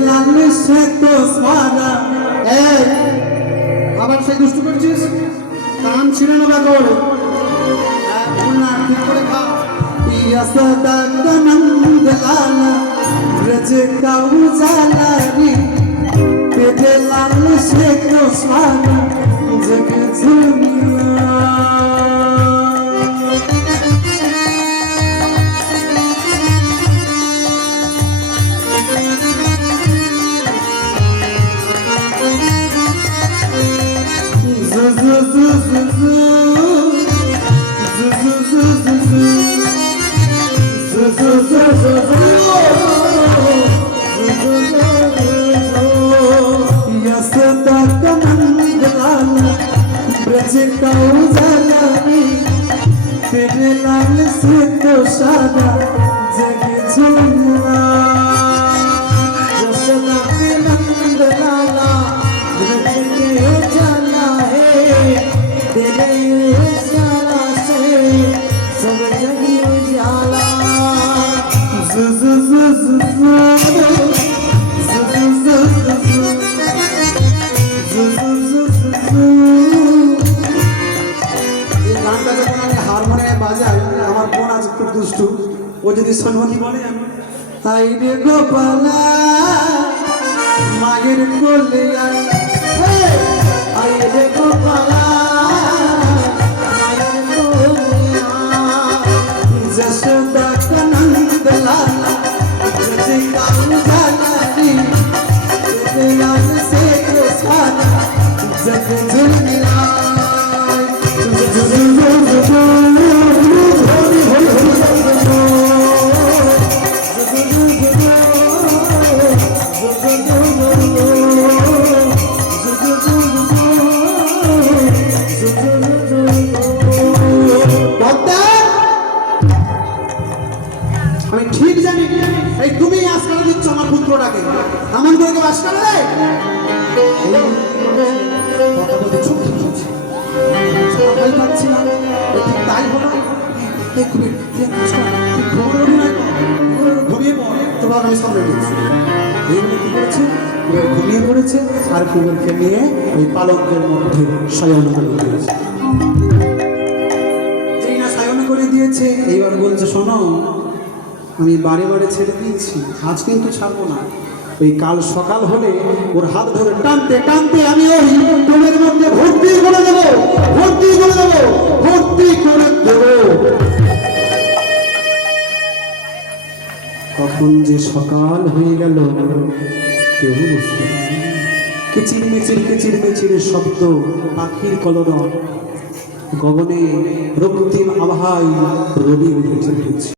লাল সে তো সারা আবার সেই দুষ্টু করছিস কান ছিল না বাগর না ঠিক করে খা ইয়া সদা নন্দ লালা ব্রজ কাউ জালারি পেটে লাল সে তো সারা জগ ঝুমিয়া ब्रज काऊ जालारी तेरे लाल से तो सारा जग झूमा जसदा के नंद लाला ब्रज के जाला है तेरे जाला से सब जग उजाला ও যদি সন্মতি বলে তাই রে গোপালা মাগের কোলে আই রে গোপালা মাগের কোলে যশোদা নন্দ লালা ব্রজ কাউ জালারি তেরে লাল সে তো সারা জগ ঝুমিয়া আমি ঠিক জানি এই তুমি আজকাল দিচ্ছ আমার পুত্রটাকে আমার করে কেউ আজকাল রে পাচ্ছি না ঠিক তাই হলো ঘুমিয়ে পড়ে তোমার আমি সামনে দিচ্ছি এইগুলো কি করেছে ঘুমিয়ে পড়েছে আর কুকুরকে নিয়ে ওই পালকের মধ্যে শয়ন করে দিয়েছে যেই না শয়ন করে দিয়েছে এইবার বলছে শোনো আমি বারে বারে ছেড়ে দিয়েছি আজ কিন্তু ছাড়বো না ওই কাল সকাল হলে ওর হাত ধরে টানতে টানতে আমি ওই তোমার মধ্যে ভর্তি করে দেবো ভর্তি করে দেবো ভর্তি করে দেবো কখন যে সকাল হয়ে গেল কেউ বুঝতে কিচির মিচির শব্দ পাখির কলরব গগনে রক্তিম আবহাওয়ায় রবি উঠেছে